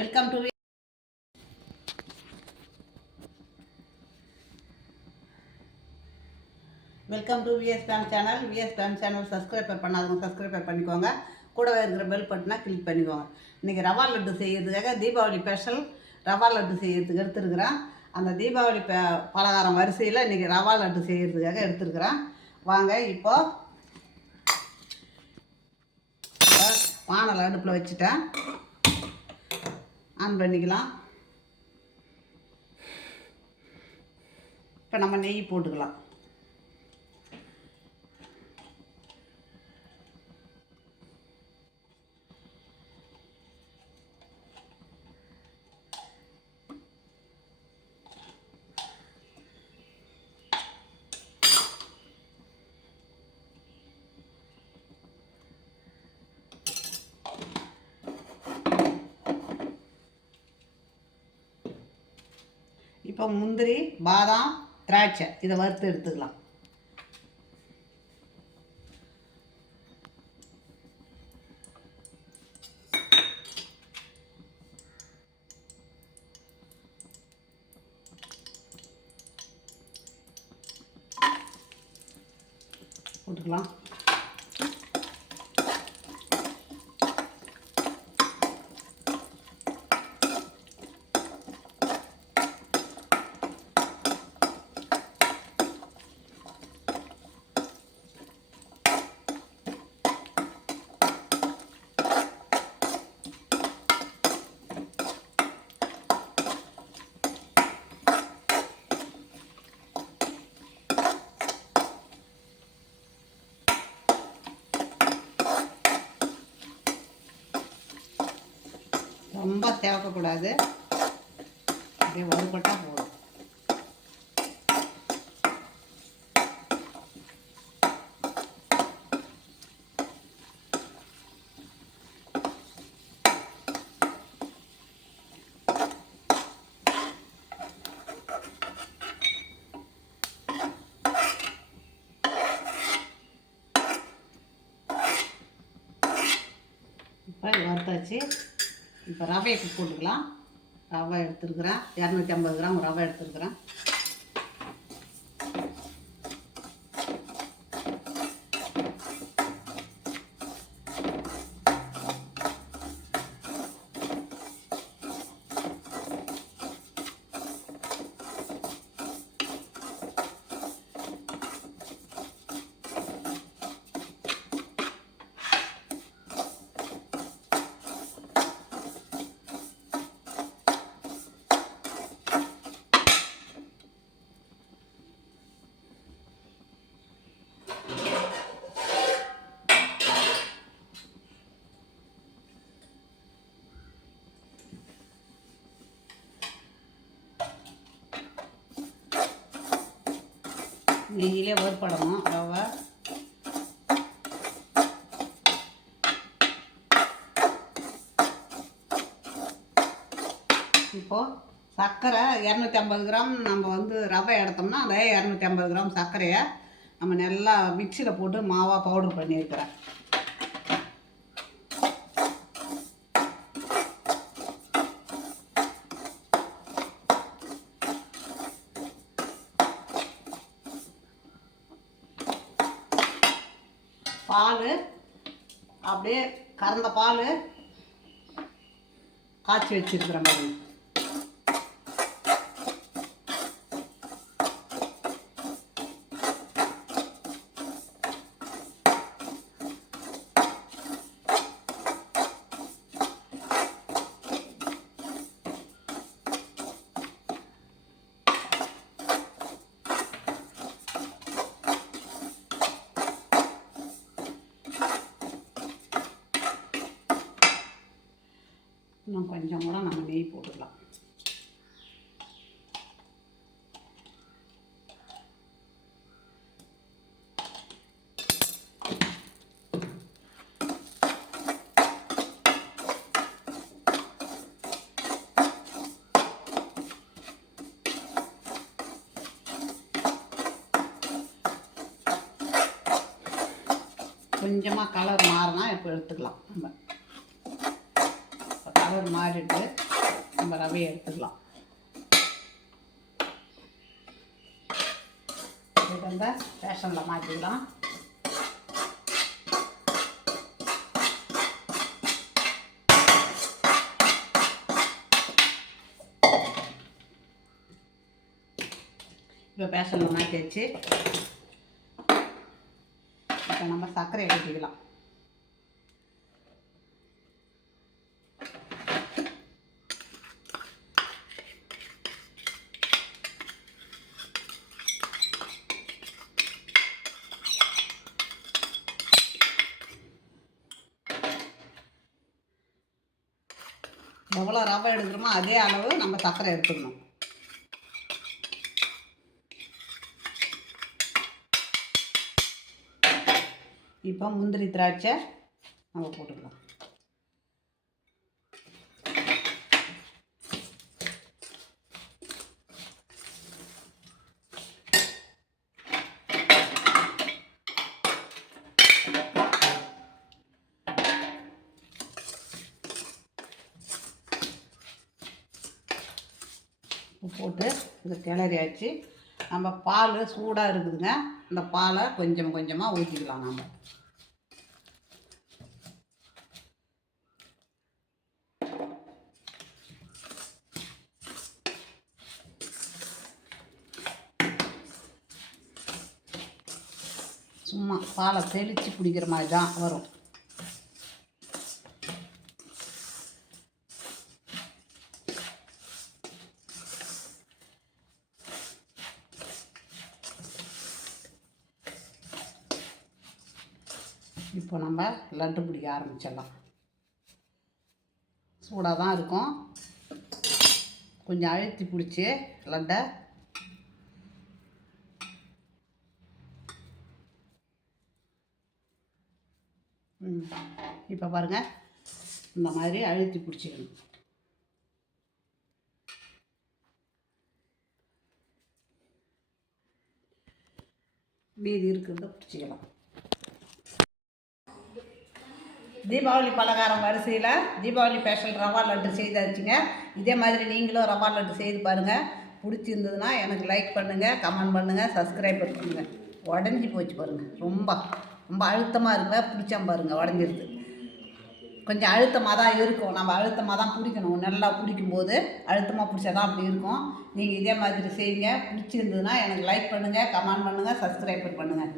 Welcome to VS fame channel. VS fame channel subscriber பண்ணாதவங்க subscriber பண்ணிக்கோங்க. கூடவே இருக்கிற பெல் பட்டனை கிளிக் பண்ணிக்கோங்க. இன்றைக்கி ரவா லட்டு செய்கிறதுக்காக தீபாவளி ஸ்பெஷல் ரவா லட்டு செய்கிறதுக்கு எடுத்துருக்குறேன். அந்த தீபாவளி பலகாரம் வரிசையில் இன்றைக்கி ரவா லட்டு செய்கிறதுக்காக எடுத்துருக்குறேன். வாங்க இப்போது வானல் அடுப்பில் வச்சுட்டேன். ஆன் பண்ணிக்கலாம். இப்போ நம்ம நெய் போட்டுக்கலாம். இப்போ முந்திரி, பாதாம், திராட்சை இதை வறுத்து எடுத்துக்கலாம். போட்டுக்கலாம். ரொம்ப தேவைக்கூடாது, அப்படியே வறுபட்டால் போதும். இப்போ வறுத்தாச்சு. இப்போ ரவையை போட்டுக்கலாம். ரவை எடுத்துருக்குறேன், 250 கிராம் ரவை எடுத்துருக்குறேன். நெய்யிலே வறுப்படணும் ரவை. இப்போது சர்க்கரை 250 கிராம் நம்ம ரவை எடுத்தோம்னா அதே 250 கிராம் சர்க்கரையை நம்ம நல்லா மிக்சியில் போட்டு மாவாக பவுடர் பண்ணி வைக்கிறேன். பால் அப்படியே கறந்த பால் காய்ச்சி வச்சிருக்கிற மாதிரி. இன்னும் கொஞ்சம் கூட நம்ம நெய் போட்டுக்கலாம். கொஞ்சமாக கலர் மாறினா இப்போ எடுத்துக்கலாம். நம்ம கலர் மாறிட்டு நம்ம ரவையை எடுத்துக்கலாம். இது வந்து ரேஷனில் மாற்றிக்கலாம். இப்போ பேஷனில் மாற்றியாச்சு. இப்போ நம்ம சர்க்கரை ஊற்றிக்கலாம். எவ்வளோ ரவை எடுக்கிறோமோ அதே அளவு நம்ம சர்க்கரை எடுத்துக்கணும். இப்போ முந்திரி திராட்சை நம்ம போட்டுக்கலாம். போட்டு இது கிளறியாச்சு. நம்ம பால் சூடாக இருக்குதுங்க. அந்த பாலை கொஞ்சம் கொஞ்சமாக ஊற்றிக்கலாம். நம்ம சும்மா பாலை தெளித்து பிடிக்கிற மாதிரி தான் வரும். இப்போ நம்ம லட்டு பிடிக்க ஆரம்பிச்சிடலாம். சூடாக தான் இருக்கும். கொஞ்சம் அழுத்தி பிடிச்சி லட்டை இப்போ பாருங்கள், இந்த மாதிரி அழுத்தி பிடிச்சிக்கணும். மீதி இருக்கிறத பிடிச்சிக்கலாம். தீபாவளி பலகாரம் வரிசையில் தீபாவளி ஸ்பெஷல் ரவா லட்டு செய்தாச்சுங்க. இதே மாதிரி நீங்களும் ரவா லட்டு செய்து பாருங்கள். பிடிச்சிருந்ததுன்னா எனக்கு லைக் பண்ணுங்கள், கமெண்ட் பண்ணுங்கள், சப்ஸ்கிரைப் பண்ணுங்கள். உடஞ்சி போச்சு பாருங்கள். ரொம்ப ரொம்ப அழுத்தமாக இருக்குங்க. பிடிச்சா பாருங்கள், உடஞ்சிருது. கொஞ்சம் அழுத்தமாக தான் இருக்கும். நம்ம அழுத்தமாக தான் பிடிக்கணும். நல்லா பிடிக்கும்போது அழுத்தமாக பிடிச்சா தான் அப்படி இருக்கும். நீங்கள் இதே மாதிரி செய்யுங்க. பிடிச்சிருந்ததுன்னா எனக்கு லைக் பண்ணுங்கள், கமெண்ட் பண்ணுங்கள், சப்ஸ்கிரைப் பண்ணுங்கள்.